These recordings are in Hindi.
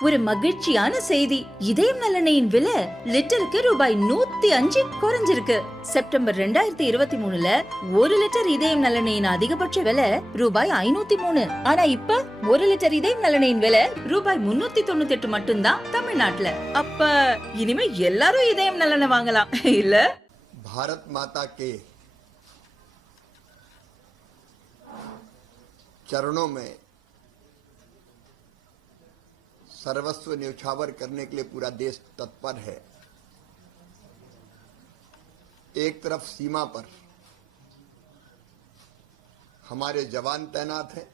ஒரு மகிழ்ச்சியான செய்தி. இதயம் நல்லெண்ணெயின் விலை லிட்டருக்கு ரூபாய் 105 குறைஞ்சிருக்கு. செப்டம்பர் 2023ல 1 லிட்டர் இதயம் நல்லெண்ணெயின் அதிகபட்ச விலை ரூபாய் 503. ஆனா இப்ப 1 லிட்டர் இதயம் நல்லெண்ணெயின் விலை ரூபாய் 398 மட்டும்தான் தமிழ்நாட்டுல. அப்ப இனிமே எல்லாரும் இதயம் நல்லெண்ணெய் வாங்கலாம் இல்ல? भारत माता के चरणों में सर्वस्व न्यौछावर करने के लिए पूरा देश तत्पर है। एक तरफ सीमा पर हमारे जवान तैनात हैं,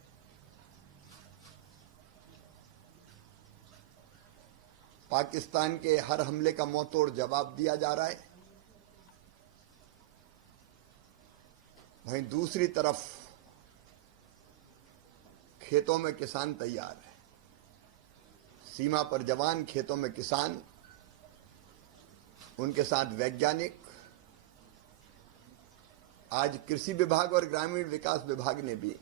पाकिस्तान के हर हमले का मुंहतोड़ जवाब दिया जा रहा है। वहीं दूसरी तरफ खेतों में किसान तैयार है। सीमा पर जवान, खेतों में किसान, उनके साथ वैज्ञानिक। आज कृषि विभाग और ग्रामीण विकास विभाग ने भी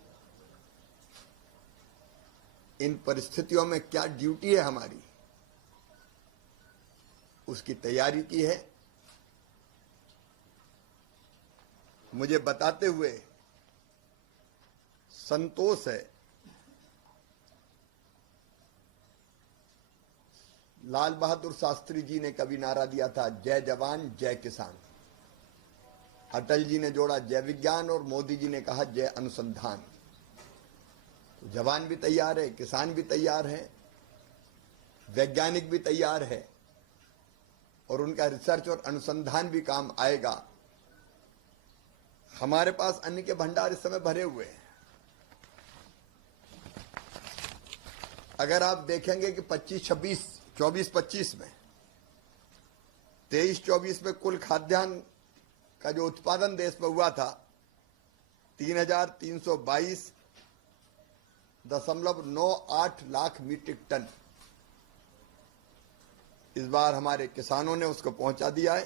इन परिस्थितियों में क्या ड्यूटी है हमारी, उसकी तैयारी की है। मुझे बताते हुए संतोष है, लाल बहादुर शास्त्री जी ने कभी नारा दिया था, जय जवान जय किसान। अटल जी ने जोड़ा जय विज्ञान और मोदी जी ने कहा जय अनुसंधान। तो जवान भी तैयार है, किसान भी तैयार है, वैज्ञानिक भी तैयार है और उनका रिसर्च और अनुसंधान भी काम आएगा। हमारे पास अन्न के भंडार इस समय भरे हुए हैं। अगर आप देखेंगे कि 24-25 में 23-24 में कुल खाद्यान्न का जो उत्पादन देश में हुआ था 3,322.98 लाख मीट्रिक टन। इस बार हमारे किसानों ने उसको पहुंचा दिया है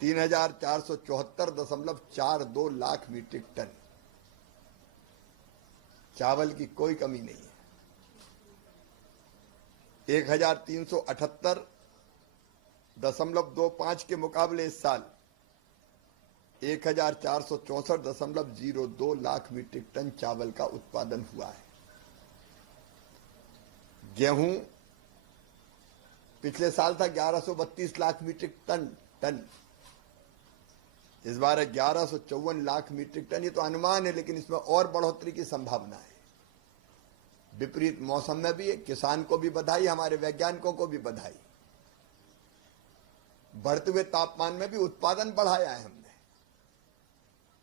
3,474.42 लाख मीट्रिक टन। चावल की कोई कमी नहीं है। 1,378.25 के मुकाबले इस साल 1,464.02 लाख मीट्रिक टन चावल का उत्पादन हुआ है। गेहूं पिछले साल था 1132 लाख मीट्रिक टन। इस बार 1154 लाख मीट्रिक टन। ये तो अनुमान है, लेकिन इसमें और बढ़ोतरी की संभावना है। विपरीत मौसम में भी किसान को भी बधाई, हमारे वैज्ञानिकों को भी बधाई। बढ़ते हुए तापमान में भी उत्पादन बढ़ाया है हमने।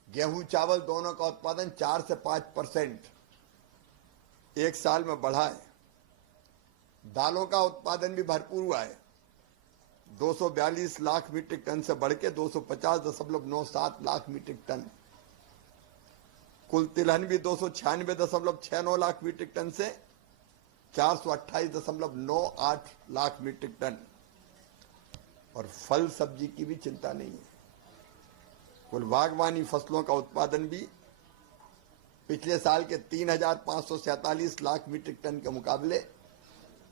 गेहूं चावल दोनों का उत्पादन 4 से 5% एक साल में बढ़ा है। दालों का उत्पादन भी भरपूर हुआ है। 242 लाख मीट्रिक टन से बढ़ के 250.97 लाख मीट्रिक टन। कुल तिलहन भी 296.69 लाख मीट्रिक टन से 428.98 लाख मीट्रिक टन। और फल सब्जी की भी चिंता नहीं है। कुल बागवानी फसलों का उत्पादन भी पिछले साल के 3,547 लाख मीट्रिक टन के मुकाबले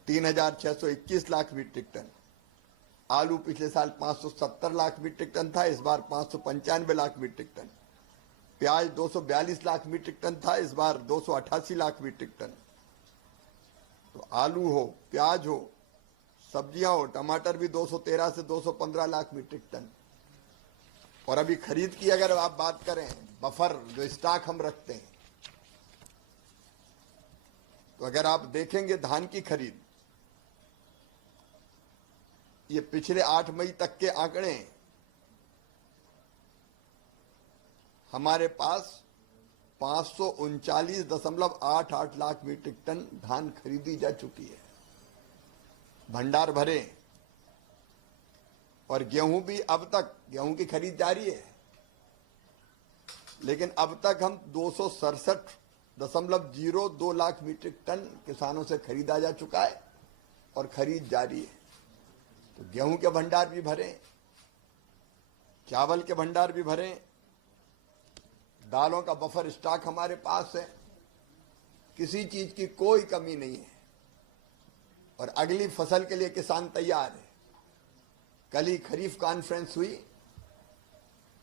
3,621 लाख मीट्रिक टन। आलू पिछले साल 570 लाख मीट्रिक टन था, इस बार 595 लाख मीट्रिक टन। प्याज 242 लाख मीट्रिक टन था, इस बार 288 लाख मीट्रिक टन। तो आलू हो, प्याज हो, सब्जियां हो, टमाटर भी 213 से 215 लाख मीट्रिक टन। और अभी खरीद की अगर आप बात करें, बफर जो स्टॉक हम रखते हैं, तो अगर आप देखेंगे धान की खरीद, ये पिछले 8 मई तक के आंकड़े हैं। हमारे पास 539.88 लाख मीट्रिक टन धान खरीदी जा चुकी है, भंडार भरे। और गेहूं भी अब तक, गेहूं की खरीद जारी है, लेकिन अब तक हम 267.02 लाख मीट्रिक टन किसानों से खरीदा जा चुका है और खरीद जारी है। तो गेहूं के भंडार भी भरे, चावल के भंडार भी भरे, दालों का बफर स्टॉक हमारे पास है। किसी चीज की कोई कमी नहीं है। और अगली फसल के लिए किसान तैयार है। कल ही खरीफ कॉन्फ्रेंस हुई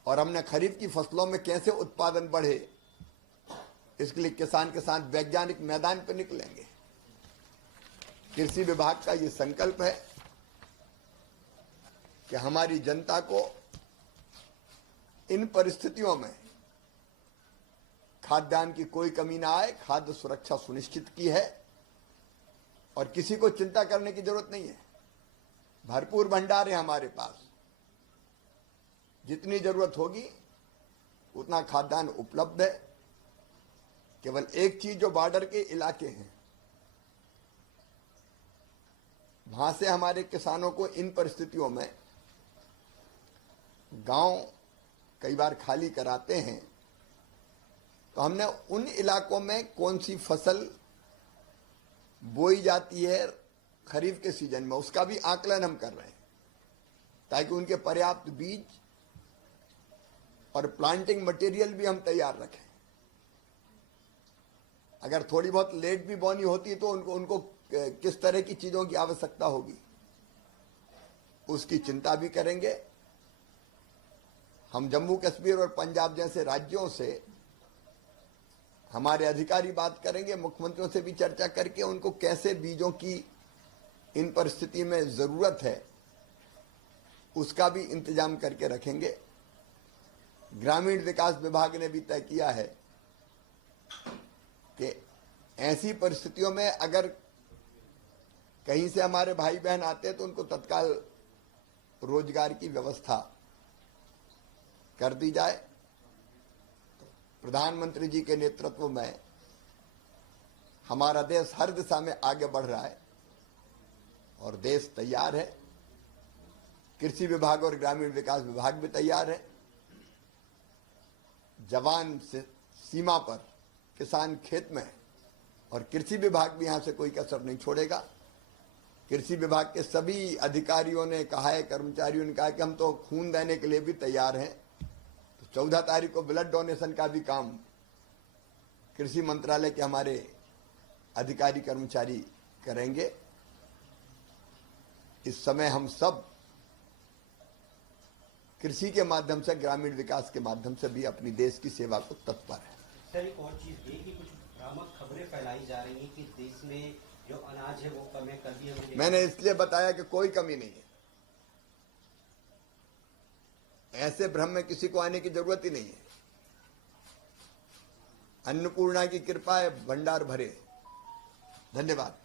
और हमने खरीफ की फसलों में कैसे उत्पादन बढ़े इसके लिए किसान के साथ वैज्ञानिक मैदान पर निकलेंगे। कृषि विभाग का ये संकल्प है कि हमारी जनता को इन परिस्थितियों में खाद्यान्न की कोई कमी ना आए, खाद्य सुरक्षा सुनिश्चित की है और किसी को चिंता करने की जरूरत नहीं है। भरपूर भंडार है हमारे पास, जितनी जरूरत होगी उतना खाद्यान्न उपलब्ध है। केवल एक चीज, जो बॉर्डर के इलाके हैं वहां से हमारे किसानों को इन परिस्थितियों में गांव कई बार खाली कराते हैं, तो हमने उन इलाकों में कौन सी फसल बोई जाती है खरीफ के सीजन में उसका भी आकलन हम कर रहे हैं, ताकि उनके पर्याप्त बीज और प्लांटिंग मटेरियल भी हम तैयार रखें। अगर थोड़ी बहुत लेट भी बोनी होती है तो उनको किस तरह की चीजों की आवश्यकता होगी उसकी चिंता भी करेंगे। हम जम्मू कश्मीर और पंजाब जैसे राज्यों से हमारे अधिकारी बात करेंगे, मुख्यमंत्रियों से भी चर्चा करके उनको कैसे बीजों की इन परिस्थिति में जरूरत है उसका भी इंतजाम करके रखेंगे। ग्रामीण विकास विभाग ने भी तय किया है कि ऐसी परिस्थितियों में अगर कहीं से हमारे भाई बहन आते हैं तो उनको तत्काल रोजगार की व्यवस्था कर दी जाए। प्रधानमंत्री जी के नेतृत्व में हमारा देश हर दिशा में आगे बढ़ रहा है और देश तैयार है। कृषि विभाग और ग्रामीण विकास विभाग भी तैयार है। जवान से सीमा पर किसान खेत में है और कृषि विभाग भी यहां से कोई कसर नहीं छोड़ेगा। कृषि विभाग के सभी अधिकारियों ने कहा है, कर्मचारियों ने कहा कि हम तो खून देने के लिए भी तैयार हैं। तो 14 तारीख को ब्लड डोनेशन का भी काम कृषि मंत्रालय के हमारे अधिकारी कर्मचारी करेंगे। इस समय हम सब कृषि के माध्यम से, ग्रामीण विकास के माध्यम से भी अपनी देश की सेवा को तत्पर है। सर, एक और चीज ये कि कुछ भ्रामक खबरें फैलाई जा रही हैं कि देश में जो अनाज है वो कम है। कल भी मैंने इसलिए बताया कि कोई कमी नहीं है। ऐसे भ्रम में किसी को आने की जरूरत ही नहीं है। अन्नपूर्णा की कृपा है, भंडार भरे। धन्यवाद।